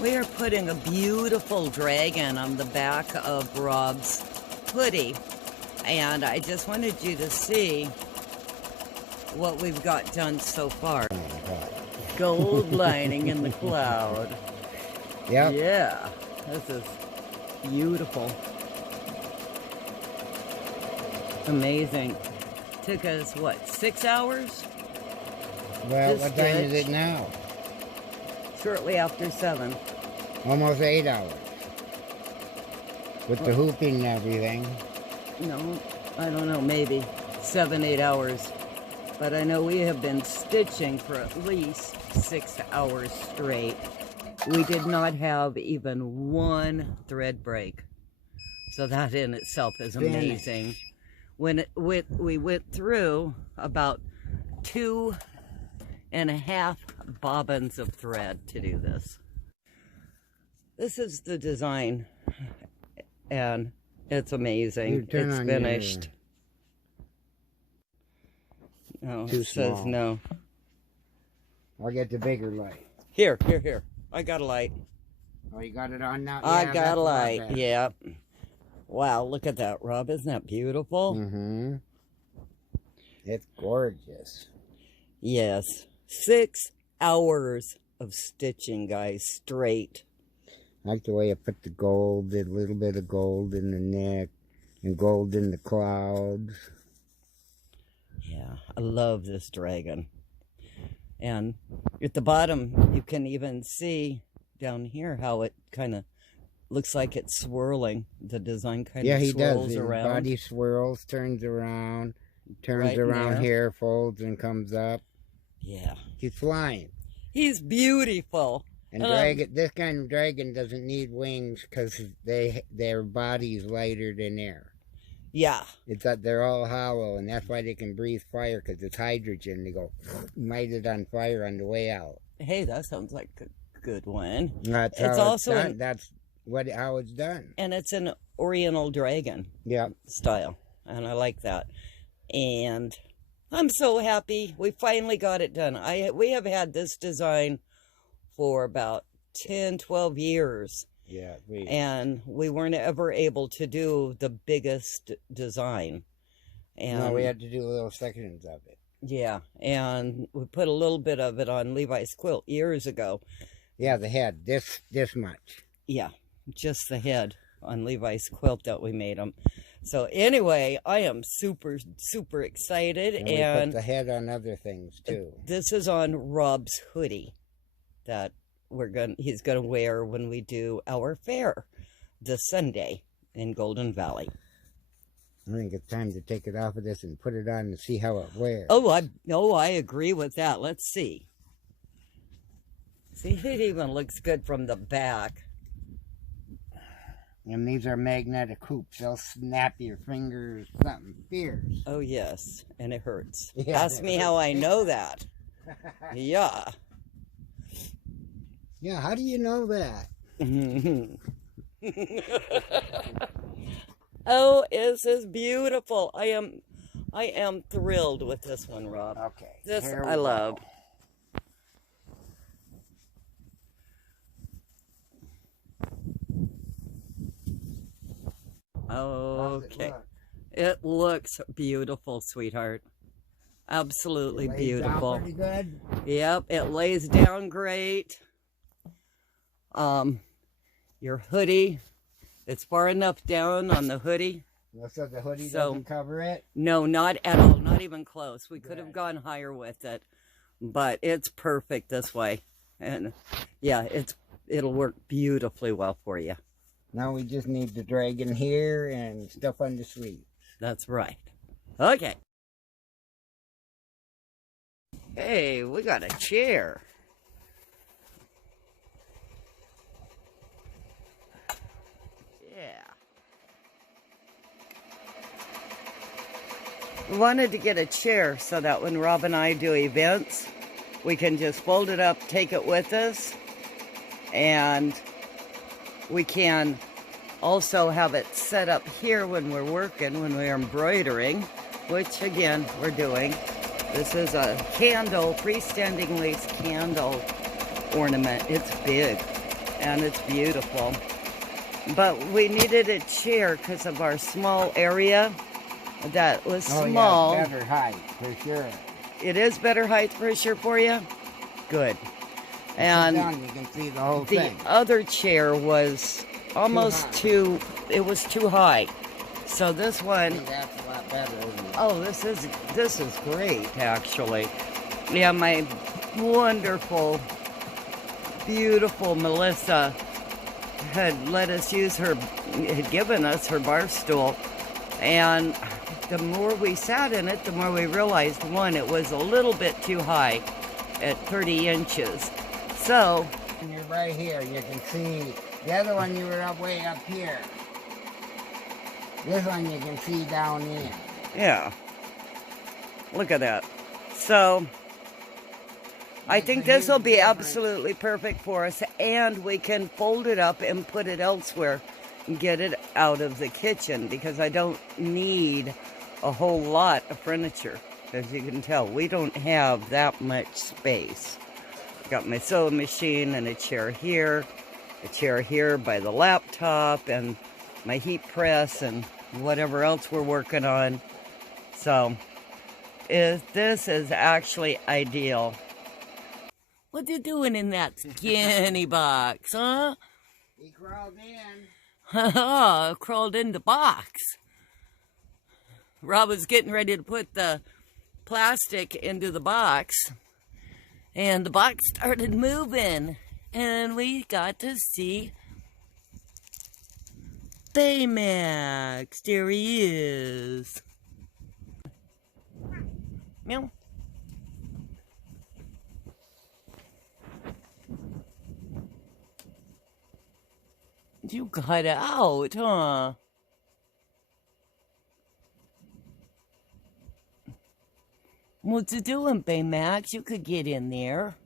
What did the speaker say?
We are putting a beautiful dragon on the back of Rob's hoodie. And I just wanted you to see what we've got done so far. Gold lining in the cloud. Yep. Yeah, this is beautiful. Amazing. Took us, what, 6 hours? Well, what time is it now? Shortly after 7. Almost 8 hours. With the hooping and everything. No, I don't know, maybe 7, 8 hours. But I know we have been stitching for at least 6 hours straight. We did not have even one thread break. So that in itself is amazing. We went through about 2.5 bobbins of thread to do this. This is the design, and it's amazing. It's finished. No, it says no. I'll get the bigger light. Here. I got a light. Oh, you got it on now? I got a light, yep. Wow, look at that, Rob. Isn't that beautiful? Mm-hmm. It's gorgeous. Yes. 6 hours of stitching, guys, straight. I like the way I put the gold, a little bit of gold in the neck, and gold in the clouds. Yeah, I love this dragon. And at the bottom, you can even see down here how it kind of looks like it's swirling. The design kind of swirls around. His body swirls, turns around around here, folds and comes up. Yeah. He's flying. He's beautiful. And this kind of dragon doesn't need wings because their body's lighter than air. Yeah. It's that they're all hollow, and that's why they can breathe fire, because it's hydrogen. They go, light it on fire on the way out. Hey, that sounds like a good one. That's how it's done. That's how it's done. And it's an Oriental dragon style, and I like that. And I'm so happy we finally got it done. We have had this design for about 10, 12 years. Yeah, and we weren't ever able to do the biggest design. And no, we had to do little sections of it. Yeah, and we put a little bit of it on Levi's quilt years ago. Yeah, the head, this much. Yeah, just the head on Levi's quilt that we made them. So anyway, I am super, super excited. And we put the head on other things too. This is on Rob's hoodie that he's gonna wear when we do our fair this Sunday in Golden Valley. I think it's time to take it off of this and put it on and see how it wears. Oh, I agree with that. Let's see. See, it even looks good from the back. And these are magnetic hoops. They'll snap your fingers, something fierce. Oh, yes. And it hurts. Yeah, Ask me how I know that. Yeah. Yeah, how do you know that? Oh, this is beautiful. I am thrilled with this one, Rob. Okay. This I love. Okay. It looks beautiful, sweetheart. Absolutely beautiful. Pretty good. Yep, it lays down great. Your hoodie, it's far enough down on the hoodie. So the hoodie doesn't cover it? No, not at all. Not even close. We could have gone higher with it, but it's perfect this way. And yeah, it'll work beautifully well for you. Now we just need the dragon here and stuff on the sleeves. That's right. Okay. Hey, we got a chair. Yeah. We wanted to get a chair so that when Rob and I do events, we can just fold it up, take it with us, and we can also have it set up here when we're working, when we're embroidering, which again, we're doing. This is a candle, freestanding lace candle ornament. It's big. and it's beautiful. But we needed a chair because of our small area that was small. Yeah, better height, for sure. It is better height for sure for you? Good. And down, you can see the whole thing. The other chair was almost too high. So this one, that's a lot better, isn't it? oh, this is great, actually. Yeah, my wonderful, beautiful Melissa had let us use her, had given us her bar stool, and the more we sat in it, the more we realized, one, it was a little bit too high at 30 inches. So, and you're right here, you can see the other one, you were way up here. This one you can see down in. Yeah. Look at that. So, I think this will be absolutely perfect for us, and we can fold it up and put it elsewhere and get it out of the kitchen, because I don't need a whole lot of furniture. As you can tell, we don't have that much space. Got my sewing machine and a chair here by the laptop, and my heat press and whatever else we're working on. So, this is actually ideal. What you doing in that skinny box, huh? He crawled in. Crawled in the box. Rob was getting ready to put the plastic into the box, and the box started moving, and we got to see BayMax. There he is. Meow. You got out, huh? What's it doing, BayMax? You could get in there.